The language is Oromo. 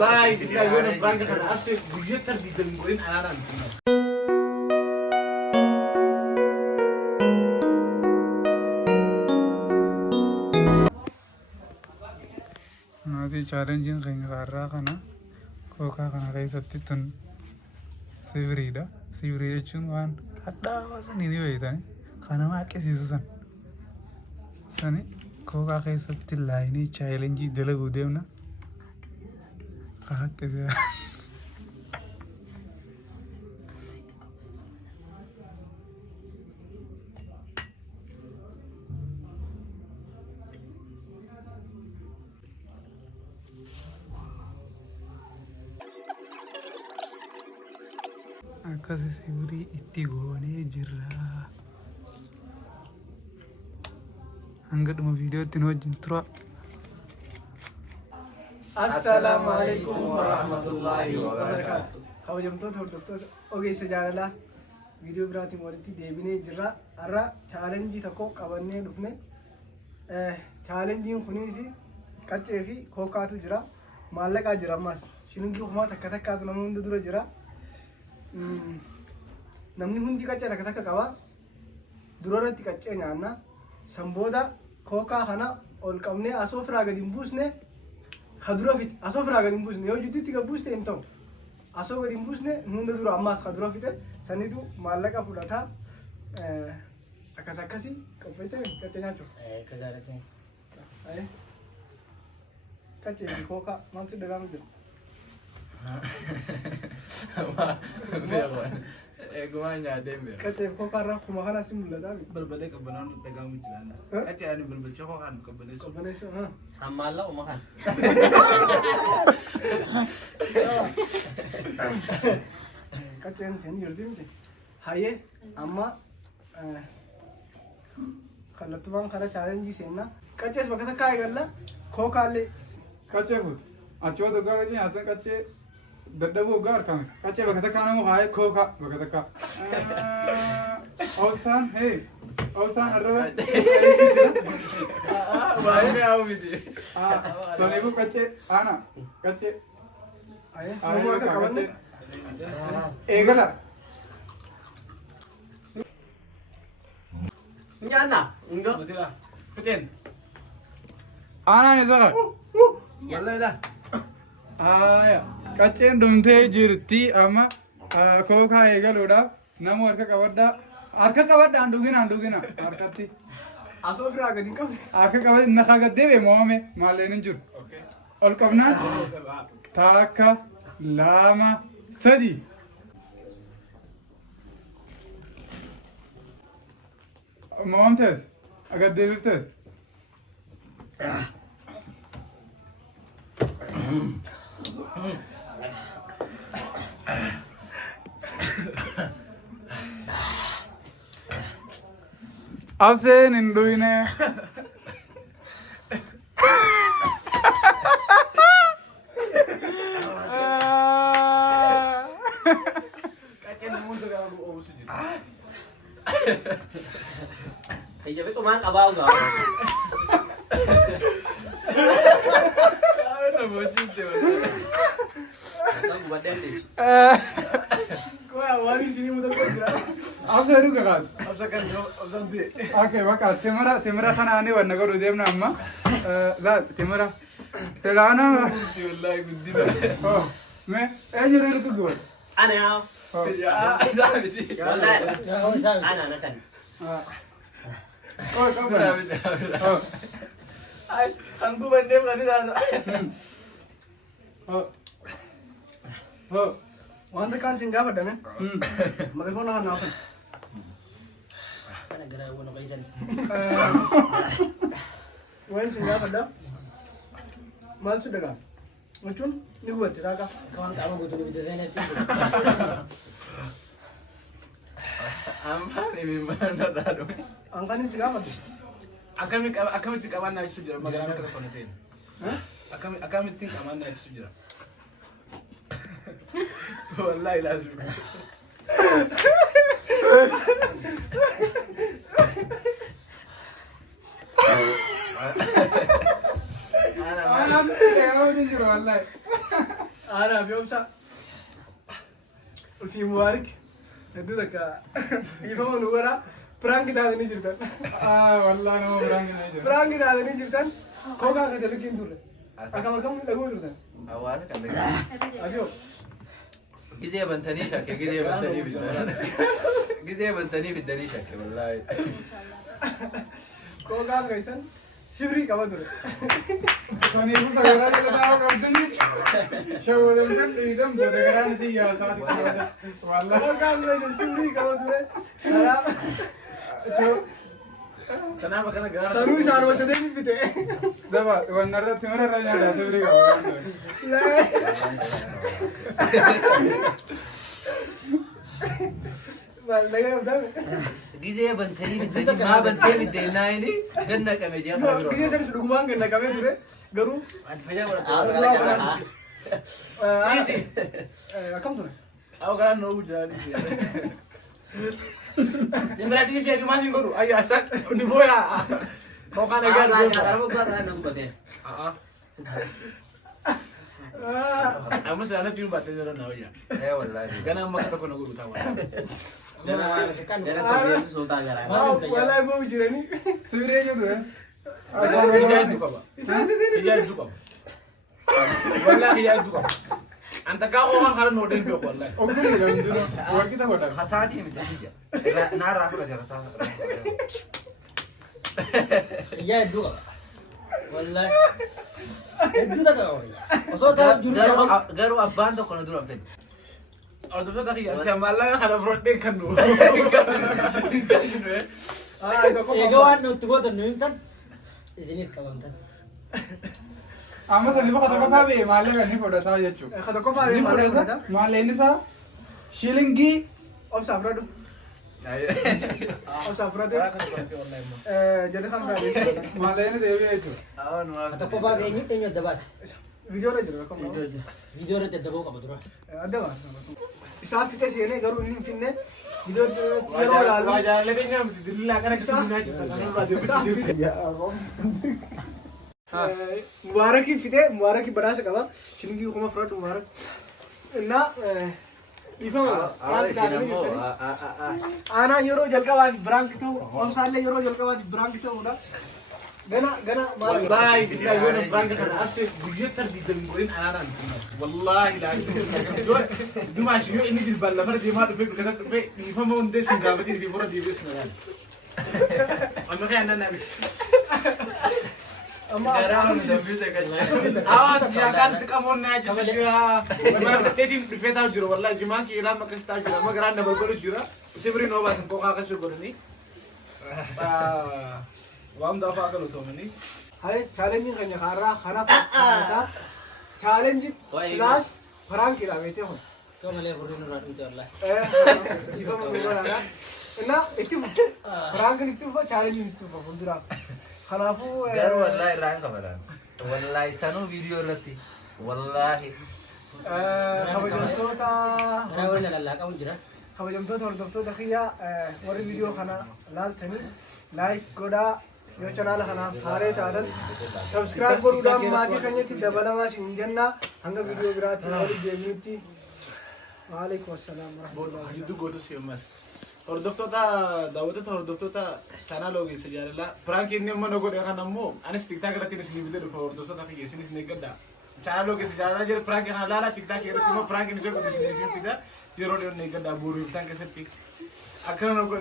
باي سيدا يوم فرانك كان أبسط بيجتر بيدلمين أنا ران نادي challenging كين غارة كنا كوكا كنا كيساتي تون sibrii da sibrii jechuun waan hadhaawa sanii ni beektani kana maa akkasiisu sani kookaa keessatti laayinii chaayilenjii dalaguu deemna akkasii akkasii sibrii itti goonee jirra. hanga dhuma viidiyootti nu wajjin tura. Assalamu alaikum warahmatullahi wabarakatuh. Kabajamtoota hordoftoota ogeessa jaalalaa viidiyoo biraatiin walitti deebinee jirra. Har'a chaalenjii tokko qabannee dhufne. Chaalenjiin kunis qaccee fi kookaatu jira. Maallaqaa jira ammas. Shilingii kumaa takka takkaatu nama hunda dura jira. Namni hundi qaccee takka takka qaba. Dura irratti qaccee nyaanna. Sanbooda kookaa kana ol qabnee asoo firaa gadi hin buusne kadura fite asoo firaa gadi hin buusne yoo jidduutti gad buuste hin ta'u asoo gadi hin buusne hunda dura ammaas kadura fite sanitu maallaqa fudhataa akkasii qopheessite qaccee nyaachuuf. Qaccee fi kookaa maaltu dagaamu jiru? Egumaan nyaatee mbira. Qaccee fi kookaa irraa kuma kana si mul'ataa mi? Balbalee qabbanaan dhagaamu jiraan. Qaccee ani balbalcha kookaan qabbaneessu. Qabbaneessu Hammaalla umakan. Qacceen ittiin jirti miti. Hayyee amma kallattumaan kana chaalenjii seenna. Qaccees bakka takkaa eegalla kookaallee. qaccee fuutu achi waan tokko qaccee nyaatan qaccee dadhabuu waggaa harkame qaccee bakka takkaa namu haayee kookaa bakka takkaa. Obsaan hee obsaan arraba. Baay'ee haa'u miti. Saniifuu qaccee ana qaccee. Hayyee akka qabanne. Eegala. Nyaanna. Nga. Masila. Fiteen. Aanaan isa qaba. Walleedha. Qacceen dhumtee jirti amma kookaa eegaluudhaaf nama harka qabaddaa. Harka qabaddaa handugina harkatti. Asoo firaa gadi hin qabne. Harka qabaddaa nakaa gaddee beemamame maalleen hin jiru. Ol qabnaan takka lama sadi. Mamamteet agaddeebifteet. Abseen hin dhuyne. Qacceen namoota gaafa oomishu jira. Hijabee xumaan qabaa ugaa. Namoota Gubadeetis. Kooyaa waan isinii mudatee jira. Abseen dhuga qabu. obsa kan obsaan ta'e. Oke bakka timira kanaanii wanna godhu deemna amma. Timira. Tiraana. Wallahi guddina. Me eenyu reeru kuggubal. Ana yaa. Isaa miti. Wallahi. Ana nakan. Bira miti. Ay, ang gubandem kasi sana. Wanta kaan sin gaafadhame. Maqafoon afaan naafan. Kana garaa wano kaisan. Waan sin gaafadha. Maal si dagaa? Jechuun ni hubatte taakaa. Kawan qaama guutuu bita seenetti. Ampaan ini mana tahu. Angkaan si gaafadhu. Akkamitti qabannaa ibsu jira magaalaa kana kana ta'e. Akkamitti qabannaa ibsu jira. Wallahi lazim. Ana, dia orang ni juru wallahi. أنا في أمسا في مبارك هدوك يفهمون ولا برانك هذا نيجي والله أنا ما برانك نيجي برانك هذا نيجي كوكا كذا كم دور أكم لقول له Awalnya kan أبيو Gize bantani shakke, gize bantani bidani. Gize bantani bidani shakke, wallahi. كوكا كيسن سبري كم دور ثاني بس أقرأ لك داو ربنا شو ده من إيدم ده كران سيا ساتي والله كوكا كيسن سبري كم دور أنا شو Kenapa karena gara? سانوي سانو سدني بيته دابا ونرى تمر رجع ده سبري لا ما لا يبدأ Gize bantani bidani, ma bantani bidani na ini, ganna kami dia kalau. كذا سنس دوغمان كنا كم دور قرو Anfanya berapa? كم دور Aku kan nunggu jadi sih. Yang berarti sih cuma sih guru. Ayo asak di boya. Kau kan agar Agak guru. karena gua kan nunggu deh. Kamu sudah cium batin jalan awalnya. Wallahi. Karena mak aku nunggu tahu. Jangan terbiasa sultan gara. ولا يبغى يجرني سبري جو ده Iya itu kok. إيش هذا Iya itu kok. Wallahi iya itu kok. Anta kau orang kalau nodin kok wallahi. أقول لك دلو وكذا ولا Khasati yang menjadi dia. Nara aku aja khasati. Iya itu. Wallahi. Itu tak kau. Osok tahu juru. Garu abban tuh kalau dulu abban. Orang tuh tadi ya, malah kalau brode kan lu. itu kok Egawan nutu gua tuh nuntan. Jenis kawan tan. أما سني بخدا كفا بي مالك أني فودا تا يجوا خذ كوفا ني فودا تا مالين سا شيلينجي أم سافرادو أم سافرادو jadi kan berarti مالين ده يجوا Atau kau pakai ini tanya debat. video aja lah kamu Video rete debo kamu tuh. ada lah isaat kita sih ini garu ini finne video zero lalu Wajah lebih nyam dilihat karena kesini aja. ya मुबारक ही फिते मुबारक ही बड़ा से कहा शिनगी हुकुमा फ्रॉड मुबारक ना इफा आना यूरो जलका वाज ब्रांक तो और साले यूरो जलका वाज ब्रांक तो होगा गना गना मार Wallahi kita gue berangkat kan absen video terdidelin anak wallahi lah itu masih yo ini di bala pada dia mati pergi kata pergi ini pun mau deh singgah berarti di bawah dia bisa nggak anu kayak anak nabi sekarang udah bisa kan awas ya kan kamu naik segera memang tadi di tahu juru wallahi cuma kira makas tahu juru magar anda berbaru juru sibrii nova sen kok kakak sibrii nih wanta apa kalau tuh ini हाय चैलेंजिंग करने खारा खाना खाता challenge plus फरांग की लावेते हो Kau malah burin orang itu Allah. इफा मंगो ना ना इतु फरांग इतु चैलेंज इतु फुंदरा खानाफु garu wallahi rang kabaran wallahi sanu video lati wallahi खबरजमतोता Karena orang lalak kamu jira. खबरजमतोता और दोस्तों देखिए और वीडियो खाना लाल थनी लाइक कोड़ा यो चैनल खाना थारे तारन सब्सक्राइब करू डाम माजी कन्ये थी डबल माश इंजनना हंगा वीडियो ग्राथी और गेमिटी वालेकुम अस्सलाम वरहमतुल्लाह itu gue tuh sih mas hordoftoota daawwattoota hordoftoota chaanal ogeessa jaalala prank inni amma nogo dha kana ammoo anis tiktok irratti isin video dhufa hordoftoota kiyya isin isin eeggadha chaanal ogeessa jaalala jira prank kana laala tiktok irratti immoo prank inni soo godhu isin eeggifita yeroo dheeraa eeggadha buuriif tan keessatti akkana nogo